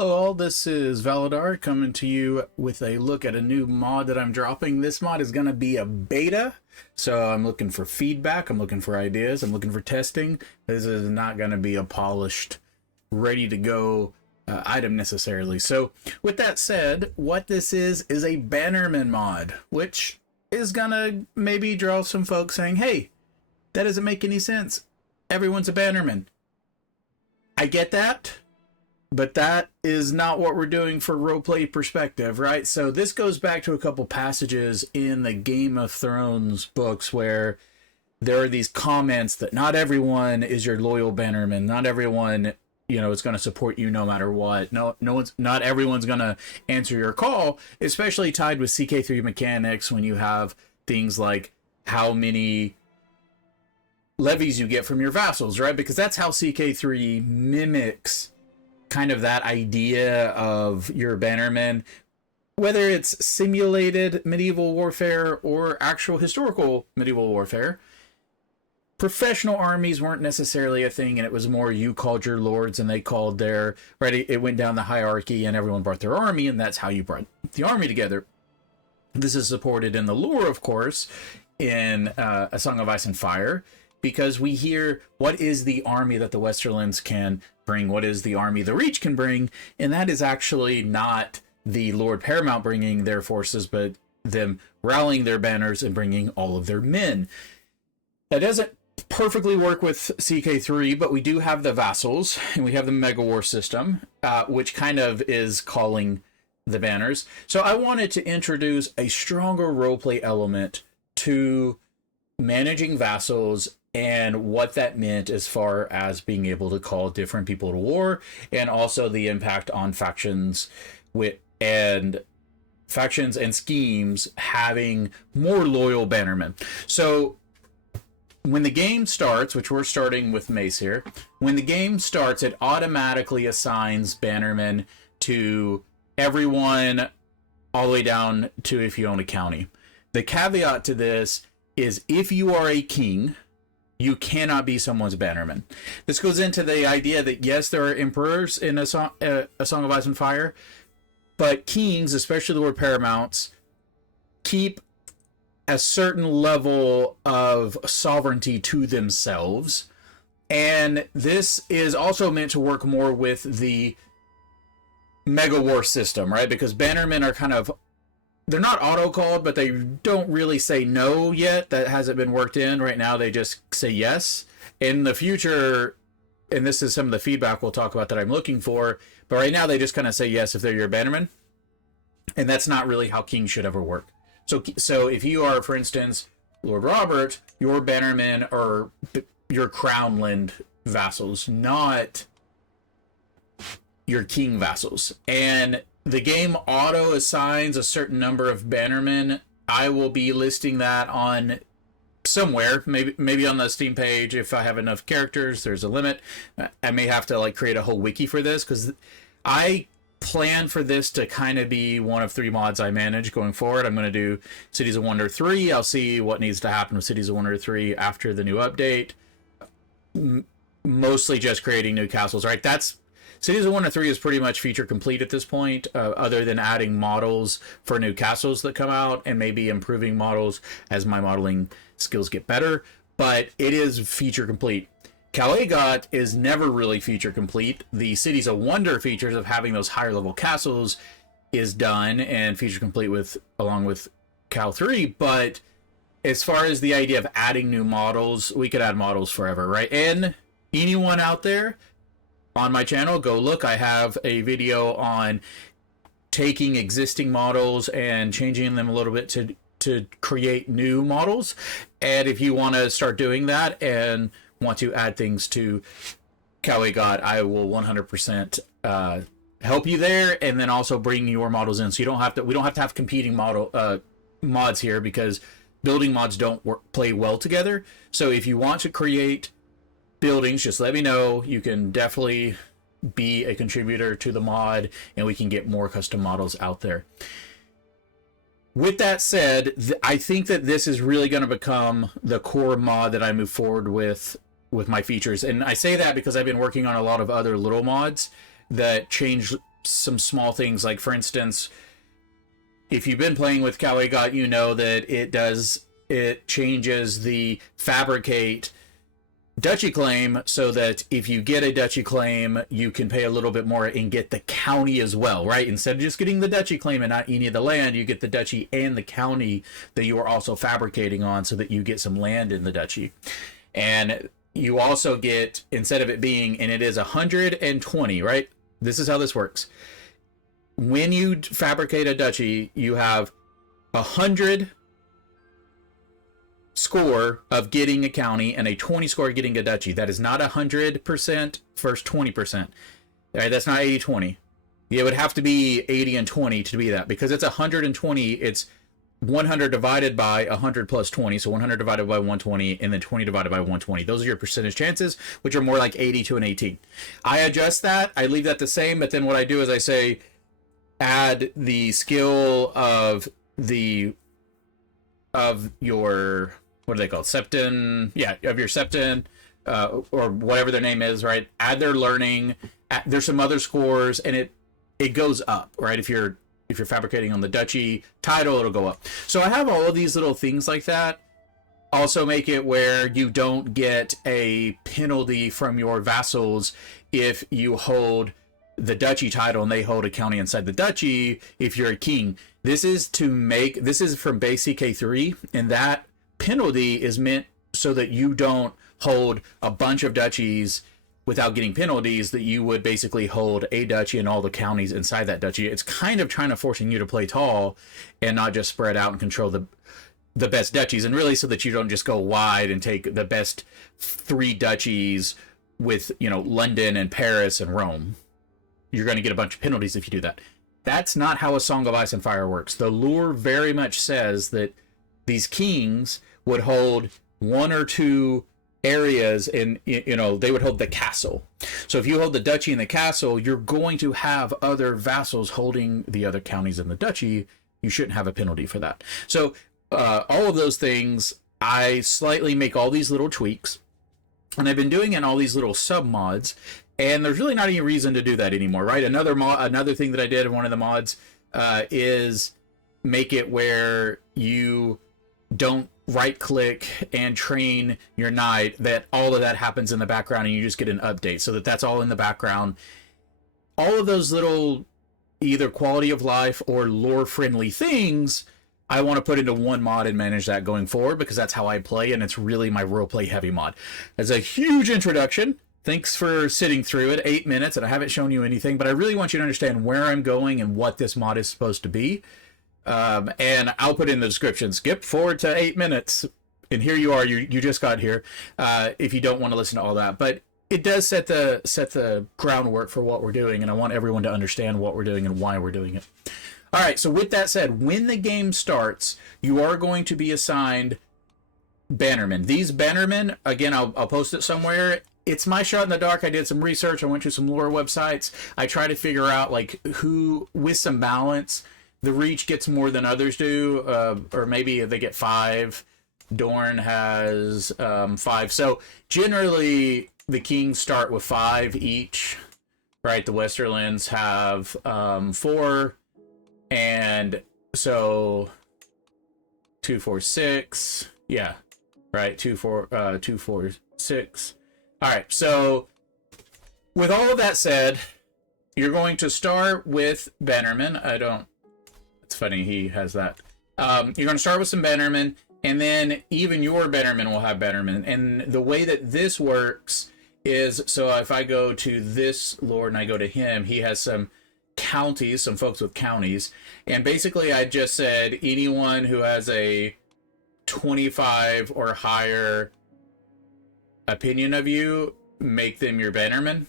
Hello all, this is Valadar coming to you with a look at a new mod that I'm dropping. This mod is going to be a beta, so I'm looking for feedback, I'm looking for ideas, I'm looking for testing. This is not going to be a polished, ready to go item necessarily. So with that said, what this is a Bannerman mod, which is going to maybe draw some folks saying, hey, that doesn't make any sense. Everyone's a Bannerman. I get that. But that is not what we're doing for roleplay perspective, right? So this goes back to a couple passages in the Game of Thrones books where there are these comments that not everyone is your loyal Bannerman. Not everyone, is going to support you no matter what. Not everyone's going to answer your call, especially tied with CK3 mechanics when you have things like how many levies you get from your vassals, right? Because that's how CK3 mimics kind of that idea of your Bannerman, whether it's simulated medieval warfare or actual historical medieval warfare. Professional armies weren't necessarily a thing, and it was more you called your lords and they called their, right? It went down the hierarchy and everyone brought their army, and that's how you brought the army together. This is supported in the lore, of course, in A Song of Ice and Fire, because we hear what is the army that the Westerlands can bring, what is the army the Reach can bring, and that is actually not the Lord Paramount bringing their forces, but them rallying their banners and bringing all of their men. That doesn't perfectly work with CK3, but we do have the vassals, and we have the Mega War system, which kind of is calling the banners. So I wanted to introduce a stronger roleplay element to managing vassals and what that meant as far as being able to call different people to war, and also the impact on factions and schemes having more loyal Bannermen. So when the game starts, which we're starting with Mace here, when the game starts, it automatically assigns Bannermen to everyone all the way down to if you own a county. The caveat to this is if you are a king, you cannot be someone's Bannerman. This goes into the idea that, yes, there are emperors in A Song of Ice and Fire, but kings, especially the Lord Paramounts, keep a certain level of sovereignty to themselves. And this is also meant to work more with the Mega War system, right? Because Bannermen are kind of, they're not auto-called, but they don't really say no yet. That hasn't been worked in. Right now, they just say yes. In the future, and this is some of the feedback we'll talk about that I'm looking for, but right now they just kind of say yes if they're your Bannerman. And that's not really how kings should ever work. So if you are, for instance, Lord Robert, your Bannermen are your crownland vassals, not your king vassals. And the game auto assigns a certain number of Bannermen. I will be listing that on somewhere, maybe on the Steam page if I have enough characters. There's a limit. I may have to create a whole wiki for this, because I plan for this to kind of be one of 3 mods I manage going forward. I'm going to do Cities of Wonder 3. I'll see what needs to happen with Cities of Wonder 3 after the new update. Mostly just creating new castles, right? Cities of Wonder 3 is pretty much feature complete at this point, other than adding models for new castles that come out and maybe improving models as my modeling skills get better. But it is feature complete. Cow-agot is never really feature complete. The Cities of Wonder features of having those higher level castles is done and feature complete along with Cow 3. But as far as the idea of adding new models, we could add models forever, right? And anyone out there, on my channel, go look. I have a video on taking existing models and changing them a little bit to create new models. And if you want to start doing that and want to add things to Cow-agot, I will 100% help you there, and then also bring your models in. So we don't have to have competing mods here, because building mods don't play well together. So if you want to create buildings, just let me know. You can definitely be a contributor to the mod, and we can get more custom models out there. With that said, I think that this is really going to become the core mod that I move forward with my features. And I say that because I've been working on a lot of other little mods that change some small things. Like, for instance, if you've been playing with cow-agot, you know that it changes the fabricate duchy claim so that if you get a duchy claim, you can pay a little bit more and get the county as well, right? Instead of just getting the duchy claim and not any of the land, you get the duchy and the county that you are also fabricating on, so that you get some land in the duchy. And you also get, instead of it being, and it is 120, right? This is how this works. When you fabricate a duchy, you have 100 score of getting a county and a 20 score of getting a duchy. That is not 100% versus 20%. All right, that's not 80-20. It would have to be 80 and 20 to be that, because it's 120. It's 100 divided by 100 plus 20, so 100 divided by 120, and then 20 divided by 120. Those are your percentage chances, which are more like 80 to an 18. I adjust that. I leave that the same, but then what I do is I say add the skill of your, what are they called? Septon. Yeah, of your Septon, or whatever their name is, right? Add their learning. There's some other scores, and it goes up, right? If you're fabricating on the duchy title, it'll go up. So I have all of these little things like that. Also make it where you don't get a penalty from your vassals if you hold the duchy title and they hold a county inside the duchy if you're a king. This is from base CK3, and that penalty is meant so that you don't hold a bunch of duchies without getting penalties, that you would basically hold a duchy and all the counties inside that duchy. It's kind of trying to forcing you to play tall and not just spread out and control the best duchies, and really so that you don't just go wide and take the best 3 duchies with, London and Paris and Rome. You're going to get a bunch of penalties if you do that. That's not how A Song of Ice and Fire works. The lore very much says that these kings would hold 1 or 2 areas, and they would hold the castle. So if you hold the duchy and the castle, you're going to have other vassals holding the other counties in the duchy. You shouldn't have a penalty for that. So all of those things, I slightly make all these little tweaks, and I've been doing it in all these little sub mods, and there's really not any reason to do that anymore, right? Another thing that I did in one of the mods is make it where you don't right click and train your knight, that all of that happens in the background and you just get an update, so that's all in the background. All of those little either quality of life or lore friendly things I want to put into one mod and manage that going forward, because that's how I play, and it's really my roleplay heavy mod. As a huge introduction, thanks for sitting through it, 8 minutes, and I haven't shown you anything, but I really want you to understand where I'm going and what this mod is supposed to be. And I'll put in the description, skip forward to 8 minutes, and here you are, you just got here, if you don't want to listen to all that. But it does set the groundwork for what we're doing, and I want everyone to understand what we're doing and why we're doing it. All right, so with that said, when the game starts, you are going to be assigned Bannermen. These Bannermen, again, I'll post it somewhere. It's my shot in the dark. I did some research. I went to some lore websites. I try to figure out, like, who, with some balance, the Reach gets more than others do, or maybe they get 5. Dorn has 5. So generally, the Kings start with 5 each, right? The Westerlands have 4, and so 2, 4, 6. Yeah, right. 2, 4, 6. All right. So with all of that said, you're going to start with Bannerman. It's funny, he has that. You're going to start with some Bannerman, and then even your Bannerman will have Bannerman. And the way that this works is, so if I go to this lord and I go to him, he has some counties, some folks with counties. And basically I just said anyone who has a 25 or higher opinion of you, make them your Bannerman.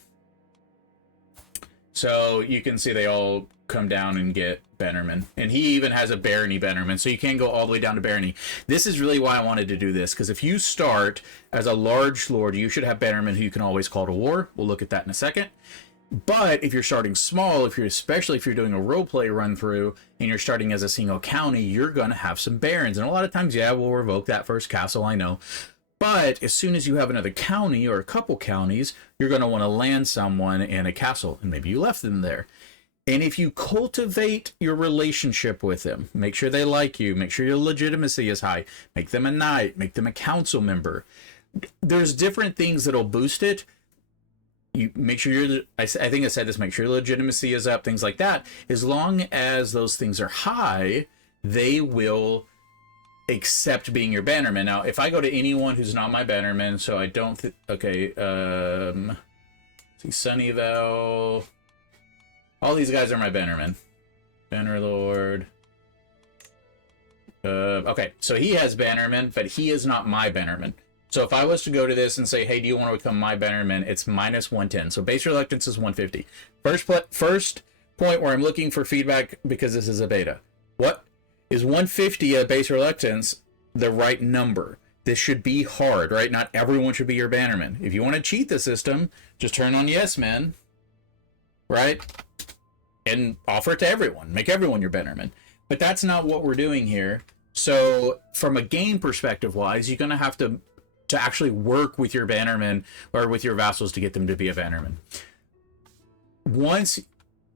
So you can see they all come down and get Bannerman. And he even has a barony Bannerman, so you can go all the way down to barony. This is really why I wanted to do this, because if you start as a large lord, you should have Bannerman who you can always call to war. We'll look at that in a second. But if you're starting small, especially if you're doing a roleplay run through and you're starting as a single county, you're going to have some barons. And a lot of times, yeah, we'll revoke that first castle, I know. But as soon as you have another county or a couple counties, you're going to want to land someone in a castle, and maybe you left them there. And if you cultivate your relationship with them, make sure they like you, make sure your legitimacy is high, make them a knight, make them a council member. There's different things that'll boost it. You make sure I think I said this, make sure your legitimacy is up, things like that. As long as those things are high, they will accept being your bannerman. Now, if I go to anyone who's not my bannerman, so I don't, see Sunnyvale, all these guys are my bannerman. Bannerlord. Okay, so he has bannerman, but he is not my bannerman. So if I was to go to this and say, hey, do you want to become my bannerman? It's minus 110. So base reluctance is 150. First point where I'm looking for feedback, because this is a beta. What is 150 a base reluctance the right number? This should be hard, right? Not everyone should be your bannerman. If you want to cheat the system, just turn on yes men, right? And offer it to everyone. Make everyone your bannerman. But that's not what we're doing here. So from a game perspective wise, you're going to have to actually work with your bannerman or with your vassals to get them to be a bannerman. Once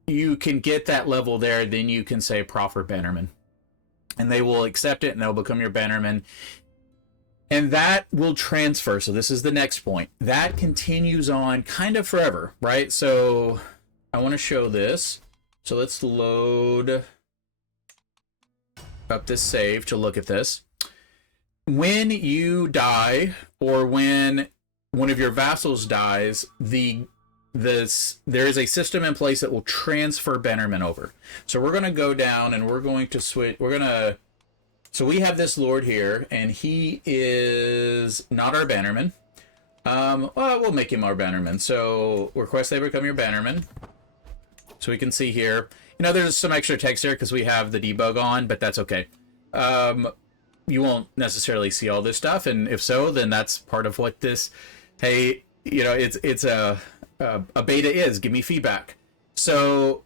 you can get that level there, then you can say proffer bannerman. And they will accept it and they'll become your bannerman. And that will transfer. So this is the next point. That continues on kind of forever, right? So I want to show this. So let's load up this save to look at this. When you die, or when one of your vassals dies, there is a system in place that will transfer Bannerman over. So we're going to go down and we're going to switch. So we have this lord here, and he is not our Bannerman. Well, we'll make him our Bannerman. So request they become your Bannerman. So we can see here, there's some extra text here because we have the debug on, but that's okay. You won't necessarily see all this stuff, and if so, then that's part of what this, hey, it's a beta is. Give me feedback. So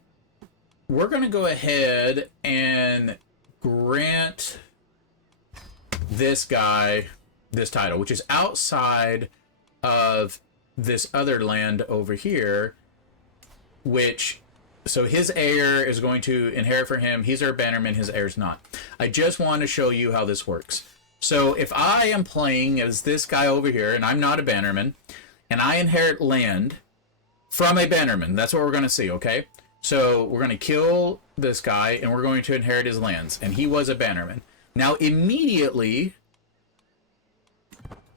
we're going to go ahead and grant this guy this title, which is outside of this other land over here, so his heir is going to inherit for him. He's our bannerman, his heir's not. I just want to show you how this works. So if I am playing as this guy over here, and I'm not a bannerman, and I inherit land from a bannerman, that's what we're going to see, okay? So we're going to kill this guy, and we're going to inherit his lands, and he was a bannerman. Now immediately,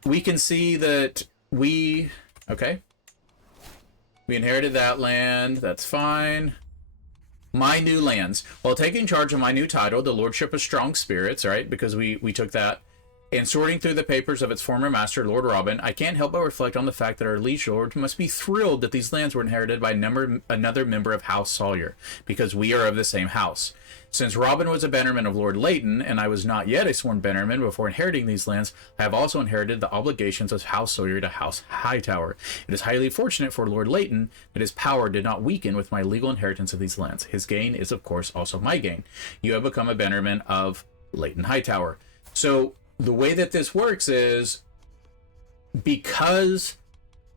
we can see that we inherited that land, that's fine. My new lands. While taking charge of my new title, the Lordship of Strong Spirits, right? Because we took that. And sorting through the papers of its former master, Lord Robin, I can't help but reflect on the fact that our liege lord must be thrilled that these lands were inherited by another member of House Sawyer, because we are of the same house. Since Robin was a bannerman of Lord Leighton, and I was not yet a sworn bannerman before inheriting these lands, I have also inherited the obligations of House Sawyer to House Hightower. It is highly fortunate for Lord Leighton that his power did not weaken with my legal inheritance of these lands. His gain is, of course, also my gain. You have become a bannerman of Leighton Hightower. So the way that this works is because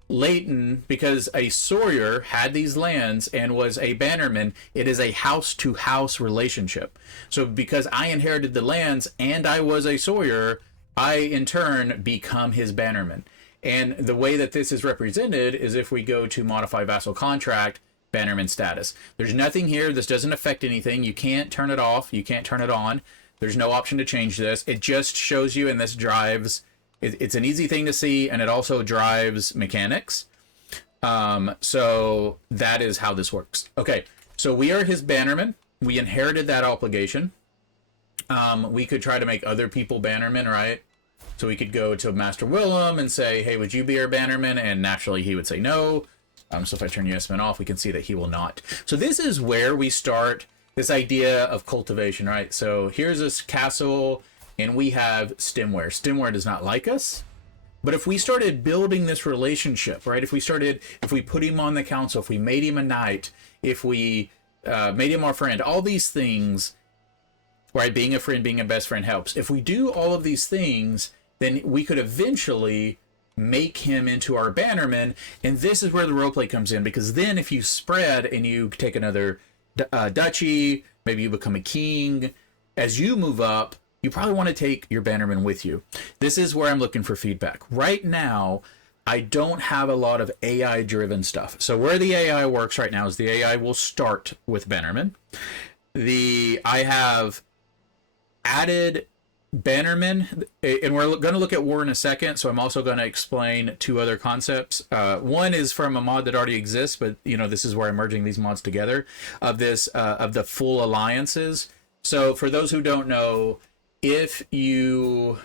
a Sawyer had these lands and was a bannerman, it is a house-to-house relationship. So because I inherited the lands and I was a Sawyer, I in turn become his bannerman. And the way that this is represented is if we go to modify vassal contract, bannerman status. There's nothing here. This doesn't affect anything. You can't turn it off. You can't turn it on. There's no option to change this. It just shows you, and this drives. It's an easy thing to see, and it also drives mechanics. So that is how this works. Okay, so we are his bannerman. We inherited that obligation. We could try to make other people bannermen, right? So we could go to Master Willem and say, hey, would you be our bannerman? And naturally he would say no. So if I turn yes men off, we can see that he will not. So this is where we start this idea of cultivation, right? So here's this castle, and we have Stemware. Stemware does not like us. But if we started building this relationship, right? If we put him on the council, if we made him a knight, if we made him our friend, all these things, right? Being a friend, being a best friend helps. If we do all of these things, then we could eventually make him into our bannerman. And this is where the roleplay comes in, because then if you spread and you take another duchy, maybe you become a king. As you move up, you probably want to take your Bannerman with you. This is where I'm looking for feedback. Right now, I don't have a lot of AI driven stuff. So where the AI works right now is the AI will start with Bannerman. I have added Bannerman, and we're going to look at war in a second, so I'm also going to explain two other concepts. One is from a mod that already exists, but this is where I'm merging these mods together of the full alliances. So for those who don't know, if you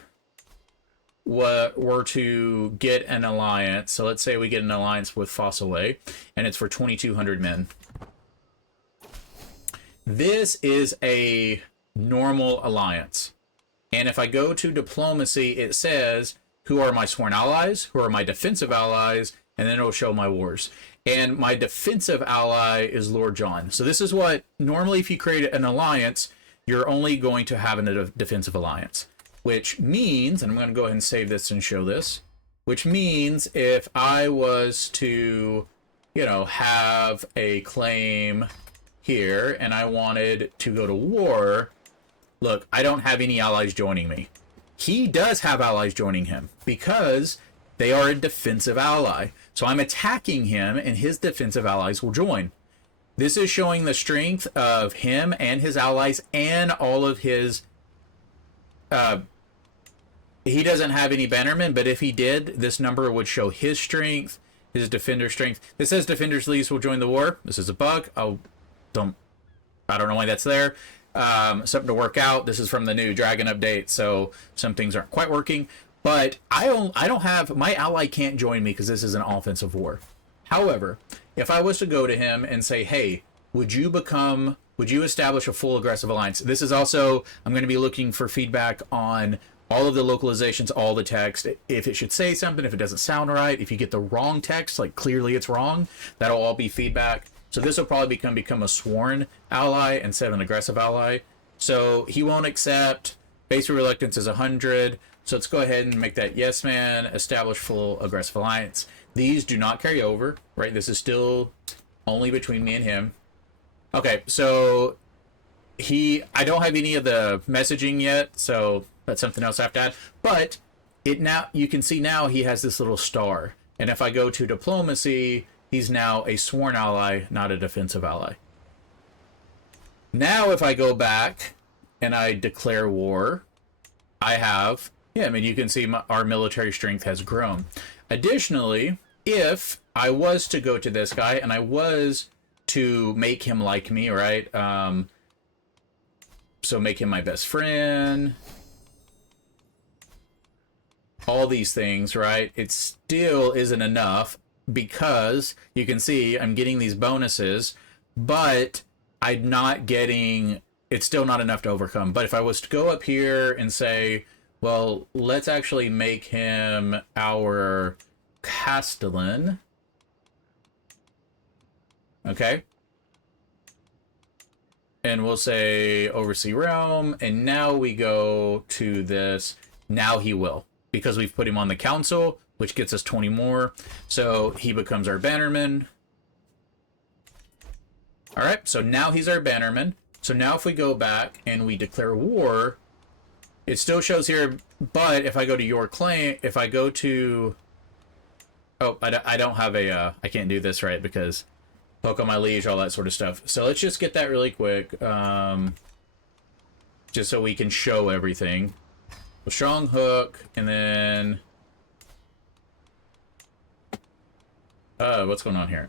were to get an alliance, so let's say we get an alliance with Fossil A, and it's for 2,200 men. This is a normal alliance. And if I go to diplomacy, it says, who are my sworn allies, who are my defensive allies, and then it'll show my wars. And my defensive ally is Lord John. So this is what, normally if you create an alliance, you're only going to have a defensive alliance. Which means, and I'm going to go ahead and save this and show this, which means if I was to, have a claim here, and I wanted to go to war, look, I don't have any allies joining me. He does have allies joining him because they are a defensive ally. So I'm attacking him and his defensive allies will join. This is showing the strength of him and his allies and all of his... he doesn't have any Bannermen, but if he did, this number would show his strength, his defender strength. This says defenders least will join the war. This is a bug. I don't know why that's there. Something to work out. This is from the new Dragon update, so some things aren't quite working. But I don't have, my ally can't join me because this is an offensive war. However, if I was to go to him and say, hey, would you establish a full aggressive alliance? This is also, I'm going to be looking for feedback on all of the localizations, all the text, if it should say something, if it doesn't sound right, if you get the wrong text, like clearly it's wrong, that'll all be feedback. So this will probably become a sworn ally instead of an aggressive ally. So he won't accept. Basic reluctance is 100. So let's go ahead and make that yes man, establish full aggressive alliance. These do not carry over, right? This is still only between me and him. Okay, so I don't have any of the messaging yet, so that's something else I have to add. But you can see now he has this little star. And if I go to diplomacy, he's now a sworn ally, not a defensive ally. Now, if I go back and I declare war, you can see our military strength has grown. Additionally, if I was to go to this guy and I was to make him like me, right? So make him my best friend. All these things, right? It still isn't enough because you can see I'm getting these bonuses, but I'm not getting, it's still not enough to overcome. But if I was to go up here and say, well, let's actually make him our Castellan. Okay. And we'll say oversee realm. And now we go to this. Now he will, because we've put him on the council, which gets us 20 more. So he becomes our Bannerman. All right. So now he's our Bannerman. So now if we go back and we declare war, it still shows here, but if I go to your claim, if I go to, oh, I don't have a, I can't do this right because poke on my liege, all that sort of stuff. So let's just get that really quick, just so we can show everything. A strong hook, and then, what's going on here?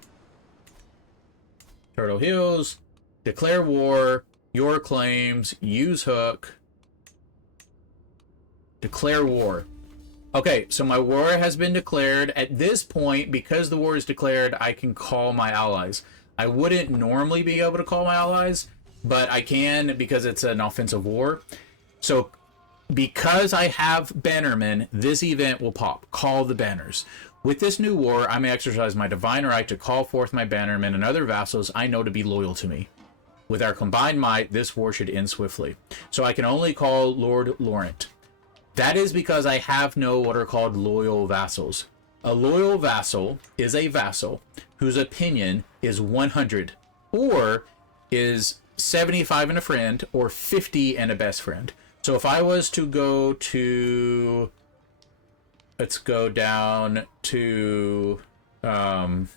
Turtle Hills, declare war, your claims, use hook. Declare war. Okay, so my war has been declared. At this point, because the war is declared, I can call my allies. I wouldn't normally be able to call my allies, but I can because it's an offensive war. So because I have Bannerman, this event will pop. Call the banners. With this new war, I may exercise my divine right to call forth my Bannermen and other vassals I know to be loyal to me. With our combined might, this war should end swiftly. So I can only call Lord Laurent. That is because I have no what are called loyal vassals. A loyal vassal is a vassal whose opinion is 100, or is 75 and a friend or 50 and a best friend. So if I was to go to, let's go down to, we'll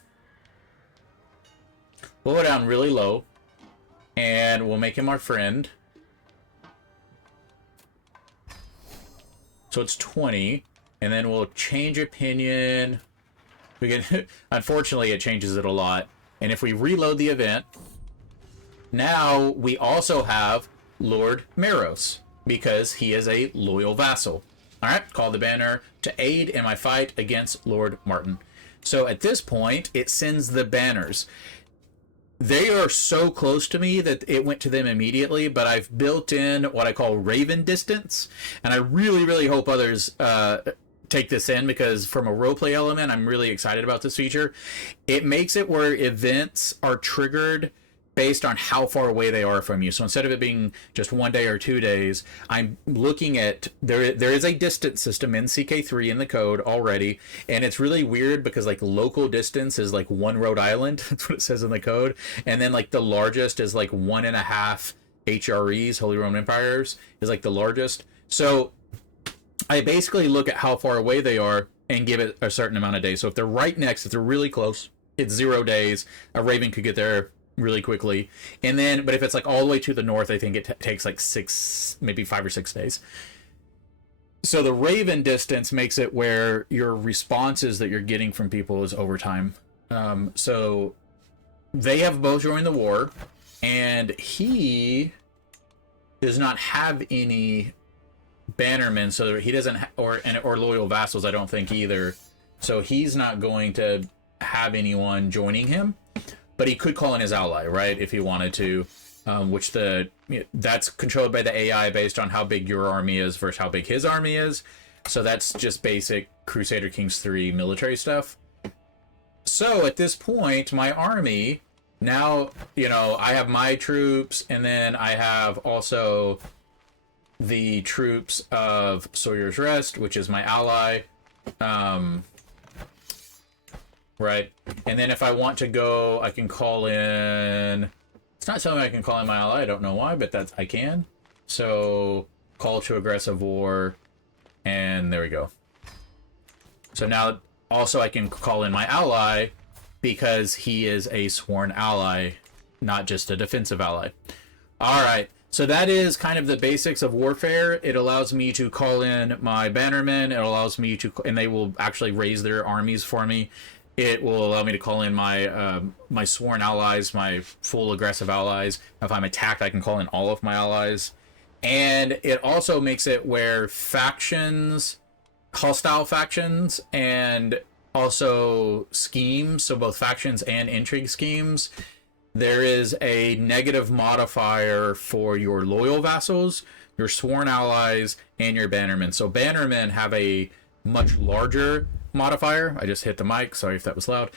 go down really low, and we'll make him our friend. So it's 20, and then we'll change opinion. We can, unfortunately, it changes it a lot. And if we reload the event, now we also have Lord Maros, because he is a loyal vassal. All right, call the banner to aid in my fight against Lord Martin. So at this point, it sends the banners. They are so close to me that it went to them immediately, but I've built in what I call Raven distance, and I really, really hope others take this in, because from a roleplay element, I'm really excited about this feature. It makes it where events are triggered based on how far away they are from you. So instead of it being just 1 day or 2 days, I'm looking at, there is a distance system in CK3 in the code already, and it's really weird because like local distance is like 1 Rhode Island, that's what it says in the code, and then like the largest is like 1.5 HREs, Holy Roman Empires, is like the largest. So I basically look at how far away they are and give it a certain amount of days. So if they're right next, if they're really close, it's 0 days. A Raven could get there really quickly. And then, but if it's like all the way to the north, I think it takes like 6, maybe 5 or 6 days. So the Raven distance makes it where your responses that you're getting from people is over time. So they have both joined the war, and he does not have any Bannermen, so he doesn't or loyal vassals, I don't think either. So he's not going to have anyone joining him, but he could call in his ally, right, if he wanted to, which that's controlled by the AI based on how big your army is versus how big his army is. So that's just basic Crusader Kings 3 military stuff. So at this point, my army now, I have my troops, and then I have also the troops of Sawyer's Rest, which is my ally, right? And then if I want to go, I can call in, it's not telling me I can call in my ally, I don't know why, but I can. So call to aggressive war, and there we go. So now also I can call in my ally because he is a sworn ally, not just a defensive ally. All right. So that is kind of the basics of warfare. It allows me to call in my bannermen. It allows me to, and they will actually raise their armies for me. It will allow me to call in my my sworn allies, my full aggressive allies. If I'm attacked, I can call in all of my allies. And it also makes it where factions, hostile factions, and also schemes, so both factions and intrigue schemes, there is a negative modifier for your loyal vassals, your sworn allies, and your bannermen. So bannermen have a much larger modifier. I just hit the mic, sorry if that was loud.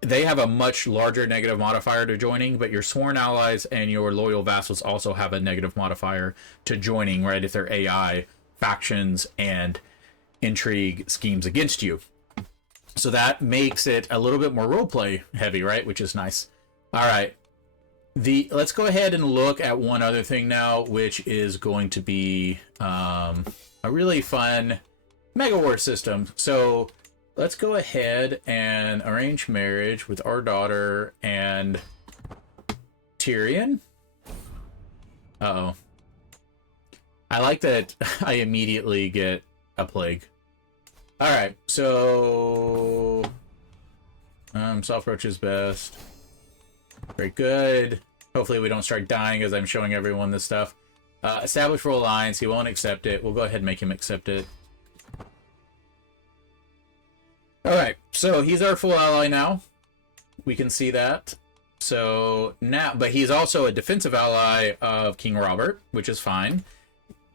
They have a much larger negative modifier to joining, but your sworn allies and your loyal vassals also have a negative modifier to joining, right, if they're AI, factions, and intrigue schemes against you. So that makes it a little bit more roleplay heavy, right, which is nice. All right, let's go ahead and look at one other thing now, which is going to be a really fun Mega War system. So let's go ahead and arrange marriage with our daughter and Tyrion. Uh-oh. I like that I immediately get a plague. All right, so soft approach is best. Very good. Hopefully we don't start dying as I'm showing everyone this stuff. Establish for alliance. He won't accept it. We'll go ahead and make him accept it. Alright, so he's our full ally now. We can see that. So now, but he's also a defensive ally of King Robert, which is fine.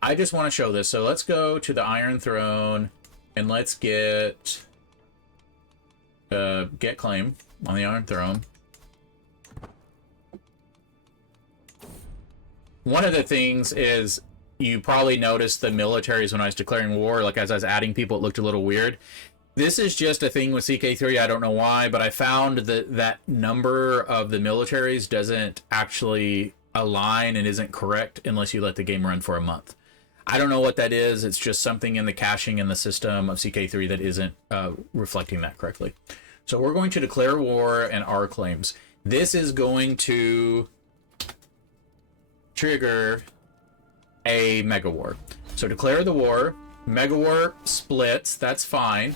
I just want to show this. So let's go to the Iron Throne and let's get claim on the Iron Throne. One of the things is, you probably noticed the militaries when I was declaring war, like as I was adding people, it looked a little weird. This is just a thing with CK3. I don't know why, but I found that that number of the militaries doesn't actually align and isn't correct unless you let the game run for a month. I don't know what that is. It's just something in the caching in the system of CK3 that isn't reflecting that correctly. So we're going to declare war and our claims. This is going to trigger a mega war. So declare the war. Mega war splits. That's fine.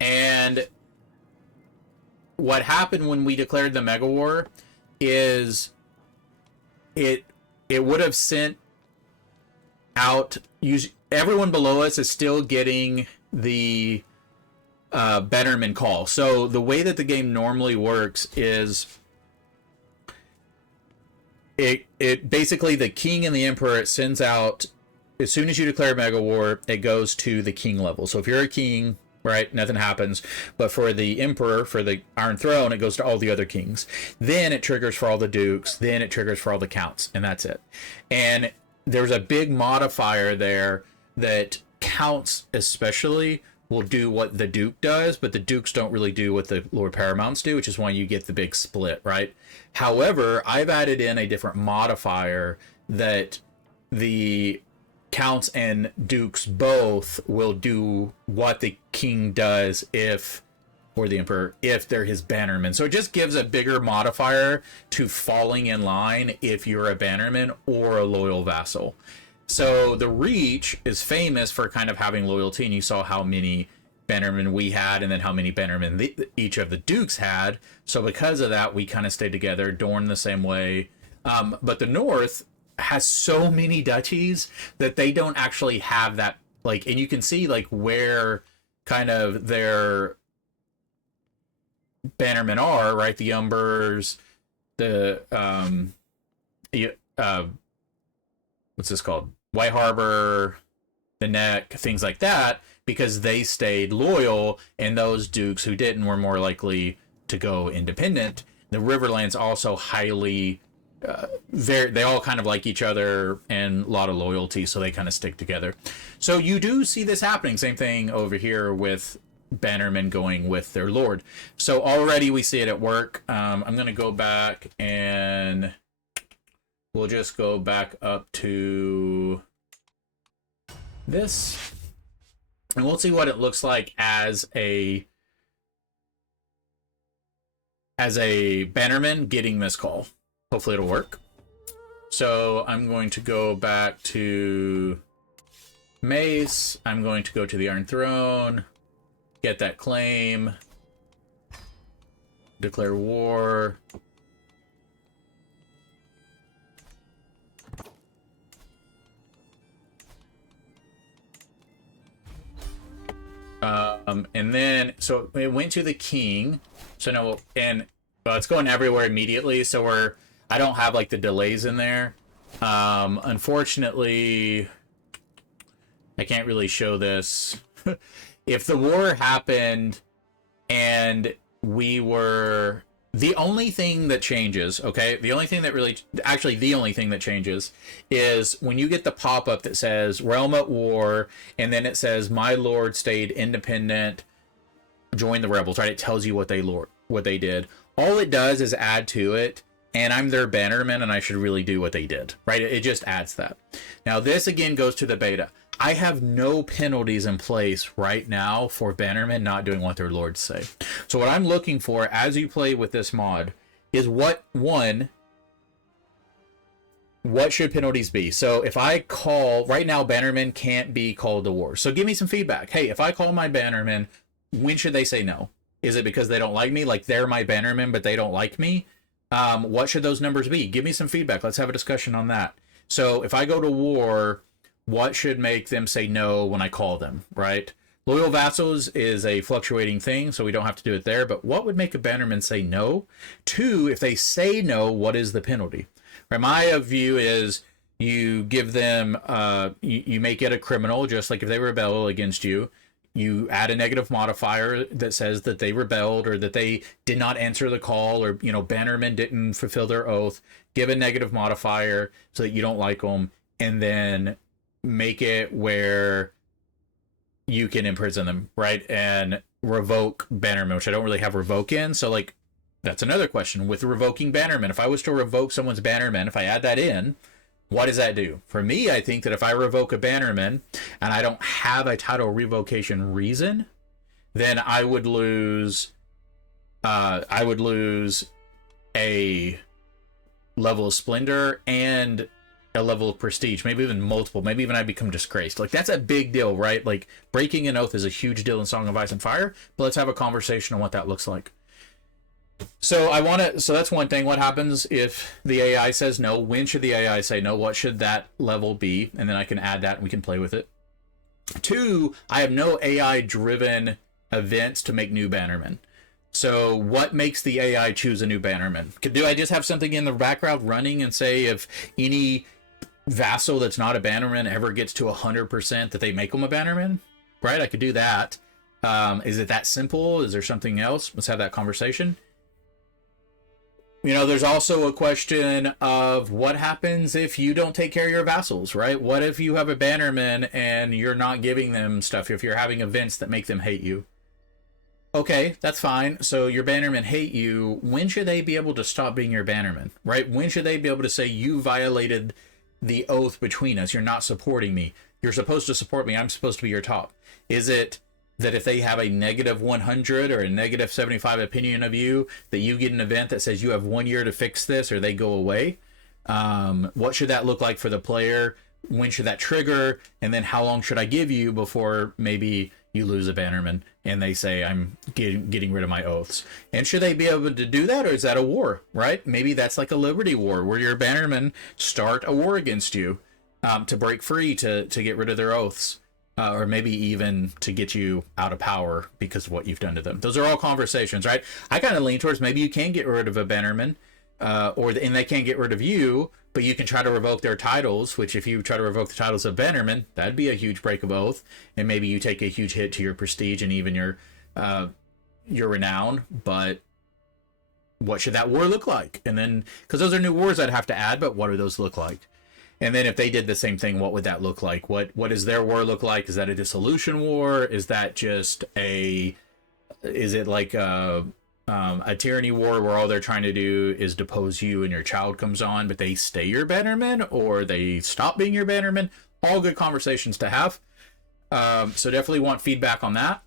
And what happened when we declared the mega war is it would have sent out, everyone below us is still getting the Bannerman call. So the way that the game normally works is it basically, the king and the emperor, it sends out, as soon as you declare mega war, it goes to the king level. So if you're a king, right, nothing happens. But for the emperor, for the Iron Throne, it goes to all the other kings. Then it triggers for all the dukes. Then it triggers for all the counts, and that's it. And there's a big modifier there that counts especially will do what the duke does, but the dukes don't really do what the Lord Paramounts do, which is why you get the big split, right? However, I've added in a different modifier that the counts and dukes both will do what the king does if, or the emperor, if they're his bannerman. So it just gives a bigger modifier to falling in line if you're a bannerman or a loyal vassal. So the Reach is famous for kind of having loyalty, and you saw how many bannermen we had and then how many bannermen each of the dukes had. So because of that, we kind of stayed together. Dorne the same way. But the North has so many duchies that they don't actually have that, like, and you can see like where kind of their bannermen are, right? The Umbers, the what's this called? White Harbor, the Neck, things like that, because they stayed loyal, and those dukes who didn't were more likely to go independent. The Riverlands also highly, they all kind of like each other and a lot of loyalty, so they kind of stick together. So you do see this happening. Same thing over here with bannermen going with their lord. So already we see it at work. I'm going to go back and we'll just go back up to this, and we'll see what it looks like as a bannerman getting this call. Hopefully it'll work. So I'm going to go back to Mace. I'm going to go to the Iron Throne, get that claim, declare war. And then, so it went to the king. So no, and it's going everywhere immediately. So I don't have like the delays in there. Unfortunately, I can't really show this. If the war happened and we were, the only thing that changes, okay, the only thing that changes is when you get the pop-up that says realm at war, and then it says my lord stayed independent, join the rebels, right? It tells you what they did. All it does is add to it, and I'm their bannerman, and I should really do what they did, right? It just adds that. Now this again goes to the beta. I have no penalties in place right now for bannermen not doing what their lords say. So what I'm looking for as you play with this mod is what should penalties be? So if I call, right now bannermen can't be called to war. So give me some feedback. Hey, if I call my bannermen, when should they say no? Is it because they don't like me? Like they're my bannermen, but they don't like me? What should those numbers be? Give me some feedback. Let's have a discussion on that. So if I go to war, what should make them say no when I call them, right? Loyal vassals is a fluctuating thing, so we don't have to do it there. But what would make a bannerman say no? Two, if they say no, what is the penalty? Right, my view is you give them, you make it a criminal, just like if they rebel against you. You add a negative modifier that says that they rebelled or that they did not answer the call, or, bannermen didn't fulfill their oath. Give a negative modifier so that you don't like them, and then make it where you can imprison them, right? And revoke Bannerman, which I don't really have revoke in. So, like, that's another question. With revoking Bannerman, if I was to revoke someone's Bannerman, if I add that in, what does that do? For me, I think that if I revoke a Bannerman and I don't have a title revocation reason, then I would lose a level of splendor and a level of prestige, maybe even multiple, maybe even I become disgraced. Like, that's a big deal, right? Like, breaking an oath is a huge deal in Song of Ice and Fire, but let's have a conversation on what that looks like. So that's one thing. What happens if the AI says no? When should the AI say no? What should that level be? And then I can add that and we can play with it. 2, I have no AI driven events to make new Bannermen. So what makes the AI choose a new Bannerman? Do I just have something in the background running and say if any vassal that's not a Bannerman ever gets to 100% that they make them a Bannerman? Right? I could do that. Is it that simple? Is there something else? Let's have that conversation. You know, there's also a question of what happens if you don't take care of your vassals, right? What if you have a Bannerman and you're not giving them stuff, if you're having events that make them hate you? Okay, that's fine. So your Bannermen hate you. When should they be able to stop being your Bannerman, right? When should they be able to say, you violated the oath between us, you're not supporting me, you're supposed to support me, I'm supposed to be your top? Is it that if they have a negative 100 or a negative 75 opinion of you, that you get an event that says you have 1 year to fix this or they go away? What should that look like for the player? When should that trigger? And then how long should I give you before maybe you lose a Bannerman and they say I'm getting rid of my oaths? And should they be able to do that, or is that a war, right? Maybe that's like a Liberty War where your Bannermen start a war against you to break free, to get rid of their oaths. Or maybe even to get you out of power because of what you've done to them. Those are all conversations, right? I kind of lean towards maybe you can get rid of a Bannerman, and they can't get rid of you, but you can try to revoke their titles, which if you try to revoke the titles of Bannerman, that'd be a huge break of oath, and maybe you take a huge hit to your prestige and even your renown. But what should that war look like? And then, because those are new wars I'd have to add, but what do those look like? And then if they did the same thing, what would that look like? What does their war look like? Is that a dissolution war? Is that just is it like a tyranny war where all they're trying to do is depose you and your child comes on, but they stay your Bannerman, or they stop being your Bannerman? All good conversations to have. So definitely want feedback on that.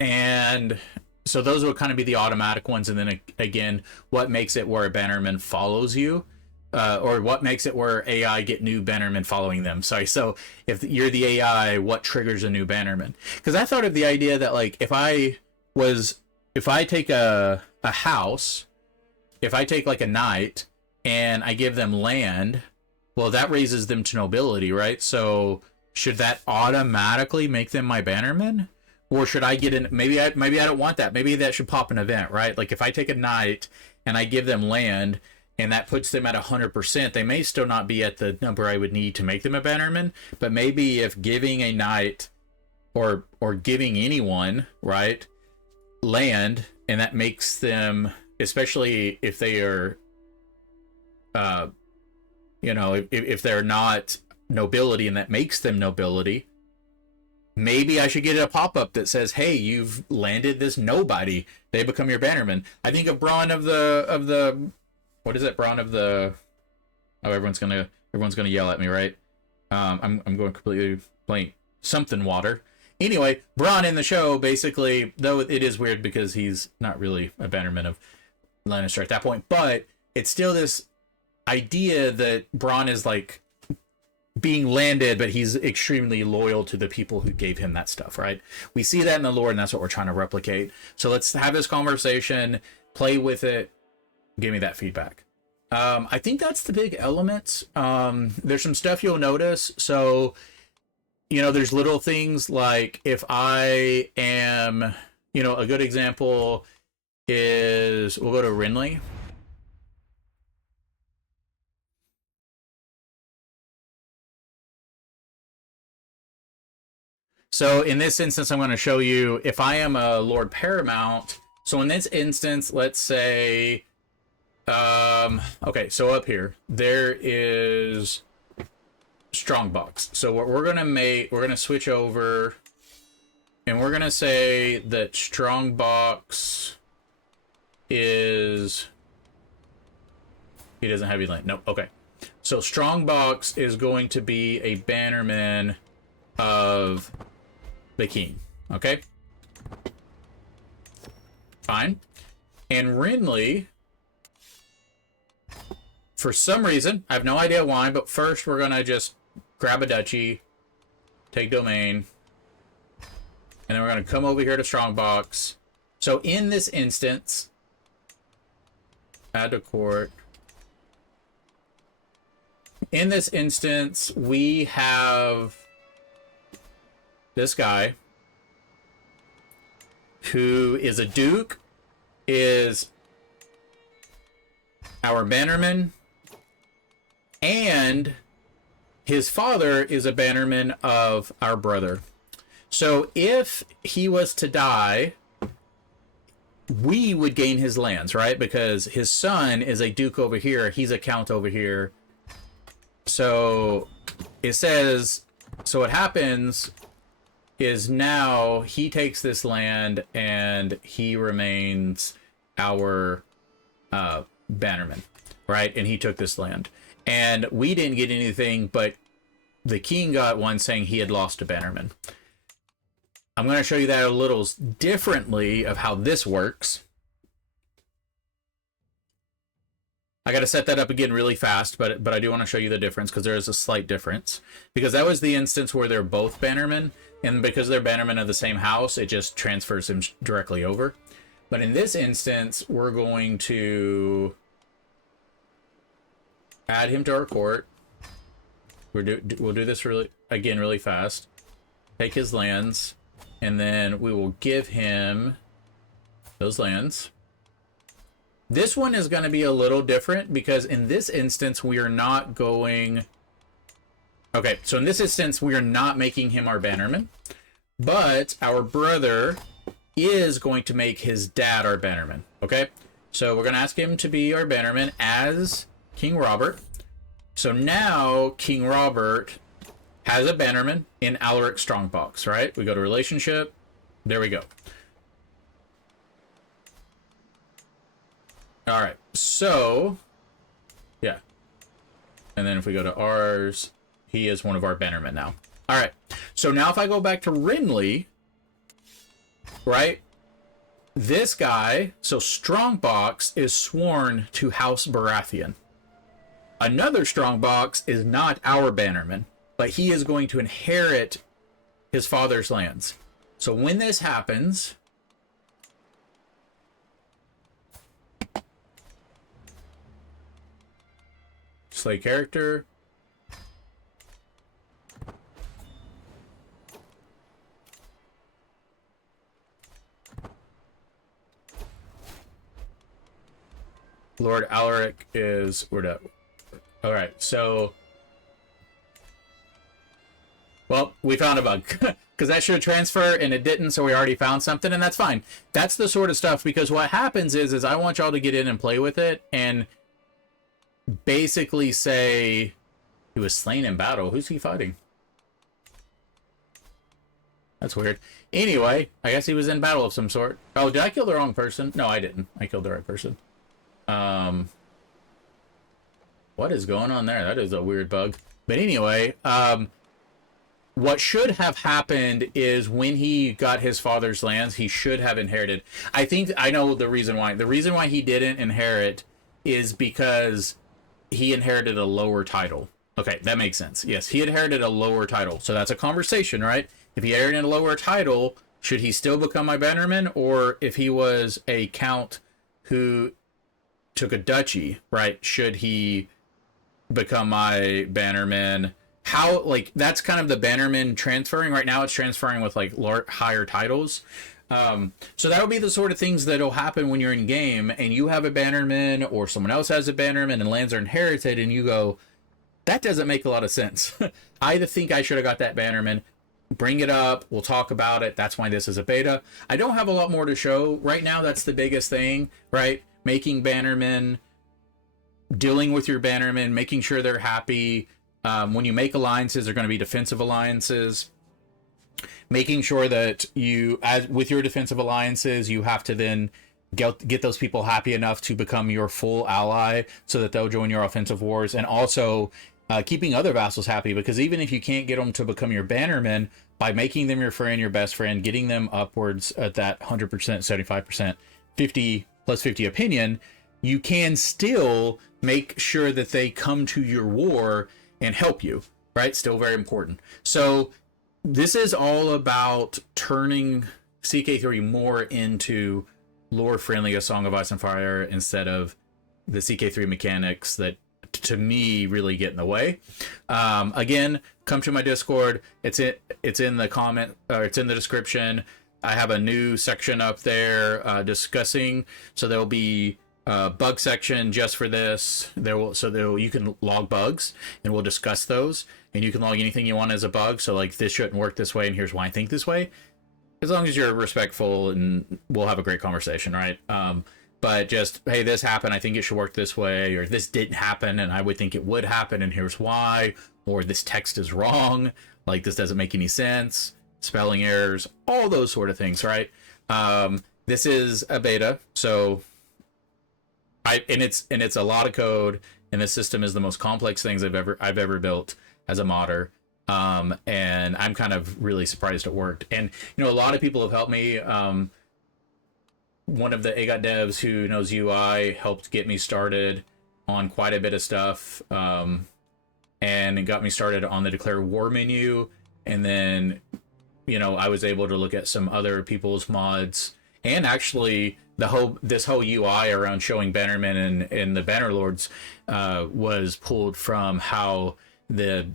And so those would kind of be the automatic ones. And then again, what makes it where a Bannerman follows you? Or what makes it where AI get new Bannermen following them? Sorry, so if you're the AI, what triggers a new Bannerman? Because I thought of the idea that, like, if I take a house, if I take like a knight and I give them land, well, that raises them to nobility, right? So should that automatically make them my Bannerman? Or should I get in? Maybe I don't want that. Maybe that should pop an event, right? Like if I take a knight and I give them land, and that puts them at 100%. They may still not be at the number I would need to make them a Bannerman, but maybe if giving a knight or giving anyone, right, land, and that makes them, especially if they are, if they're not nobility and that makes them nobility, maybe I should get a pop-up that says, hey, you've landed this nobody. They become your Bannerman. I think of Braun of the what is it? Braun of the... Oh, everyone's gonna yell at me, right? I'm going completely blank. Something water. Anyway, Braun in the show, basically, though it is weird because he's not really a Bannerman of Lannister at that point, but it's still this idea that Braun is like being landed, but he's extremely loyal to the people who gave him that stuff, right? We see that in the lore, and that's what we're trying to replicate. So let's have this conversation, play with it, give me that feedback. I think that's the big elements. There's some stuff you'll notice. So, there's little things like if I am, a good example is, we'll go to Renly. So in this instance, I'm going to show you if I am a Lord Paramount. So in this instance, let's say, okay, so up here, there is Strongbox. So what we're going to switch over And we're going to say that Strongbox is... He doesn't have any land. Nope. Okay. So Strongbox is going to be a Bannerman of the king. Okay? Fine. And Renly, for some reason, I have no idea why, but first we're going to just grab a duchy, take domain, and then we're going to come over here to Strongbox. So in this instance, add to court. In this instance, we have this guy who is a duke, is our Bannerman, and his father is a Bannerman of our brother. So if he was to die, we would gain his lands, right? Because his son is a duke over here, he's a count over here. So it says, so what happens is now he takes this land and he remains our Bannerman, right? And he took this land. And we didn't get anything, but the king got one saying he had lost a Bannerman. I'm going to show you that a little differently of how this works. I got to set that up again really fast, but I do want to show you the difference because there is a slight difference. Because that was the instance where they're both Bannermen, and because they're Bannermen of the same house, it just transfers them directly over. But in this instance, we're going to add him to our court. We'll do this really fast. Take his lands, and then we will give him those lands. This one is going to be a little different because in this instance, we are not going... Okay, so in this instance, we are not making him our Bannerman, but our brother is going to make his dad our Bannerman, okay? So we're going to ask him to be our Bannerman as King Robert. So now King Robert has a Bannerman in Alaric Strongbox, right? We go to relationship. There we go. All right, so, yeah. And then if we go to ours, he is one of our Bannermen now. All right, so now if I go back to Renly, right, this guy, so Strongbox is sworn to House Baratheon. Another Strongbox is not our Bannerman, but he is going to inherit his father's lands. So when this happens... Slay character. Lord Alaric is... Alright, so... Well, we found a bug. Because that should transfer, and it didn't, so we already found something, and that's fine. That's the sort of stuff, because what happens is I want y'all to get in and play with it, and... basically say he was slain in battle. Who's he fighting? That's weird. Anyway, I guess he was in battle of some sort. Oh, did I kill the wrong person? No, I didn't. I killed the right person. What is going on there? That is a weird bug. But anyway, what should have happened is when he got his father's lands, he should have inherited. I think I know the reason why. The reason why he didn't inherit is because he inherited a lower title. Okay, that makes sense. Yes, he inherited a lower title. So that's a conversation, right? If he inherited a lower title, should he still become my Bannerman? Or if he was a count who took a duchy, right? Should he become my Bannerman? How, like, that's kind of the Bannerman transferring. Right now it's transferring with, like, higher titles. So that'll be the sort of things that'll happen when you're in game and you have a Bannerman or someone else has a Bannerman and lands are inherited and you go, that doesn't make a lot of sense. I think I should have got that Bannerman. Bring it up. We'll talk about it. That's why this is a beta. I don't have a lot more to show right now. That's the biggest thing, right? Making Bannerman, dealing with your Bannerman, making sure they're happy. When you make alliances, they're going to be defensive alliances. making sure that you, as with your defensive alliances, you have to then get those people happy enough to become your full ally so that they'll join your offensive wars, and also keeping other vassals happy, because even if you can't get them to become your bannermen, by making them your friend, your best friend, getting them upwards at that 100%, 75%, 50 plus 50 opinion, you can still make sure that they come to your war and help you, right? Still very important. So this is all about turning CK3 more into lore friendly, A Song of Ice and Fire, instead of the CK3 mechanics that to me really get in the way. Again, come to my Discord. It's in the comment, or it's in the description. I have a new section up there discussing. So there'll be a bug section just for this. You can log bugs, and we'll discuss those. And you can log anything you want as a bug. So like, this shouldn't work this way, and here's why I think this way. As long as you're respectful, and we'll have a great conversation, right? But just, hey, this happened, I think it should work this way, or this didn't happen and I would think it would happen and here's why, or this text is wrong, like this doesn't make any sense, spelling errors, all those sort of things, right? This is a beta, so it's a lot of code, and this system is the most complex things I've ever built as a modder. And I'm kind of really surprised it worked. And a lot of people have helped me. One of the AGOT devs who knows UI helped get me started on quite a bit of stuff, and it got me started on the declare war menu. And then, I was able to look at some other people's mods, and actually this whole UI around showing Bannerman and the Bannerlords was pulled from how the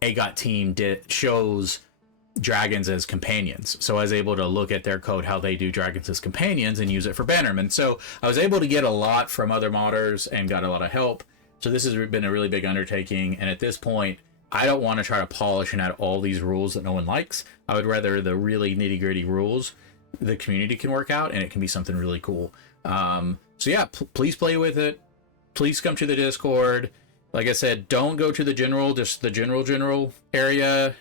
AGOT team shows dragons as companions. So I was able to look at their code, how they do dragons as companions, and use it for Bannerman. So I was able to get a lot from other modders and got a lot of help. So this has been a really big undertaking. And at this point, I don't want to try to polish and add all these rules that no one likes. I would rather the really nitty gritty rules the community can work out, and it can be something really cool. So yeah, please play with it. Please come to the Discord. Like I said, don't go to the general, just the general area.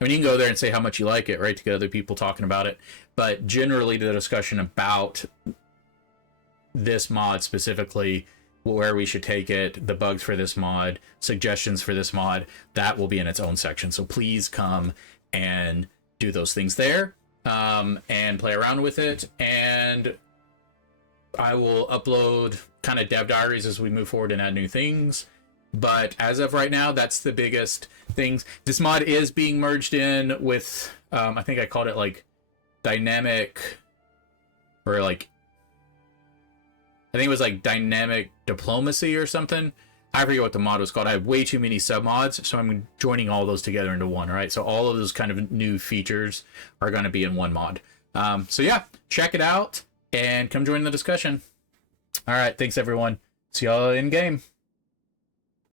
I mean, you can go there and say how much you like it, right, to get other people talking about it. But generally, the discussion about this mod specifically, where we should take it, the bugs for this mod, suggestions for this mod, that will be in its own section. So please come and do those things there, and play around with it. And I will upload kind of dev diaries as we move forward and add new things. But as of right now, that's the biggest things. This mod is being merged in with, I think I called it like dynamic, or like, I think it was like dynamic diplomacy or something. I forget what the mod was called. I have way too many sub mods, so I'm joining all those together into one, right? So all of those kind of new features are going to be in one mod. So yeah, check it out and come join the discussion. All right, thanks everyone. See y'all in game.